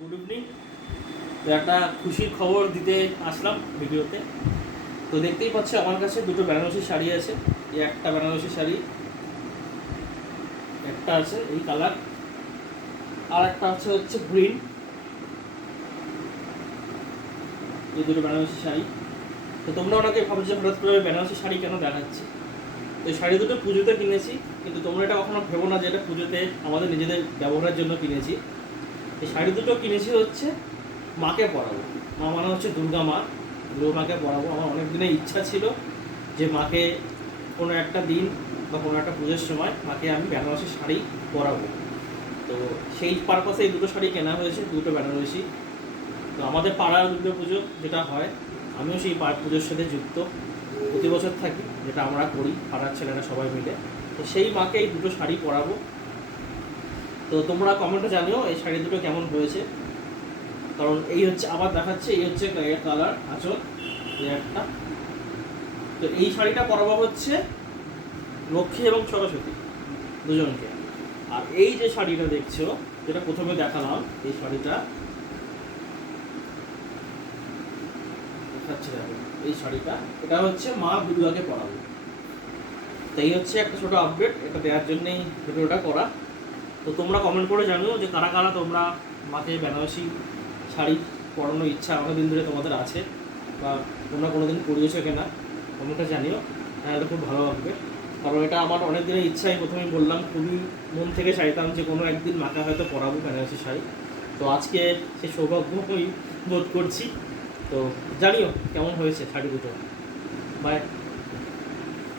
Good evening. তো একটা খুশির খবর দিতে আসলাম ভিডিওতে। তো দেখতেই পাচ্ছ আমার কাছে দুটো বেনারসি শাড়ি আছে। এই একটা বেনারসি শাড়ি, একটা আছে এই কালার, আর একটা হচ্ছে গ্রিন। এই দুটো বেনারসি শাড়ি। তো তোমরা ওনাকে ভাবছো হঠাৎ করে বেনারসি শাড়ি কেন দেখাচ্ছি। তো এই শাড়ি দুটো পুজোতে কিনেছি, কিন্তু তোমরা এটা কখনো ভেবো না যে এটা পুজোতে আমাদের নিজেদের ব্যবহারের জন্য কিনেছি। এই শাড়ি দুটো কিনেছি হচ্ছে মাকে পরাবো। মা মানে হচ্ছে দুর্গা মা, দুর্গা মাকে পরাবো। আমার অনেক দিনের ইচ্ছা ছিল যে মাকে কোনো একটা দিন বা কোনো একটা পুজোর সময় মাকে আমি বেনারসি শাড়ি পরাবো। তো সেই পারপাসে এই দুটো শাড়ি কেনা হয়েছে, দুটো বেনারসি। তো আমাদের পাড়ার দুর্গা পুজো যেটা হয়, আমিও সেই পুজোর সাথে যুক্ত, প্রতি বছর থাকি, যেটা আমরা করি পাড়ার ছেলেরা সবাই মিলে। তো সেই মাকে এই দুটো শাড়ি পরাবো। তো তোমরা কমেন্টে জানিও এই শাড়ি দুটো কেমন হয়েছে। কারণ এই হচ্ছে, আবার দেখাচ্ছে, এই হচ্ছে কালার আঁচল, এই একটা। তো এই শাড়িটা পরাবো হচ্ছে লক্ষ্মী এবং সরস্বতী দুজনকে। আর এই যে শাড়িটা দেখছো, যেটা প্রথমে দেখালাম, এই শাড়িটা দেখাচ্ছে, দেখো এই শাড়িটা, এটা হচ্ছে মা দুর্গাকে পরাবো। তো এই হচ্ছে একটা ছোটো আপডেট, এটা দেওয়ার জন্যই ভিডিওটা করা। তো তোমরা কমেন্ট করে জানিও যে কারা কারা তোমরা মাকে বেনারসি শাড়ি পরানোর ইচ্ছা অনেকদিন ধরে তোমাদের আছে, বা তোমরা কোনো দিন পরিয়েছো কিনা কমেন্টে জানিও। হ্যাঁ, এটা খুব ভালো লাগবে। কারণ এটা আমার অনেক দিনের ইচ্ছাই, প্রথমেই বললাম, খুবই মন থেকে চাইতাম যে কোনো একদিন মাকে হয়তো পরাবো বেনারসি শাড়ি। তো আজকে সে সৌভাগ্যই বোধ করছি। তো জানিও কেমন হয়েছে শাড়ি দুটো। বাই।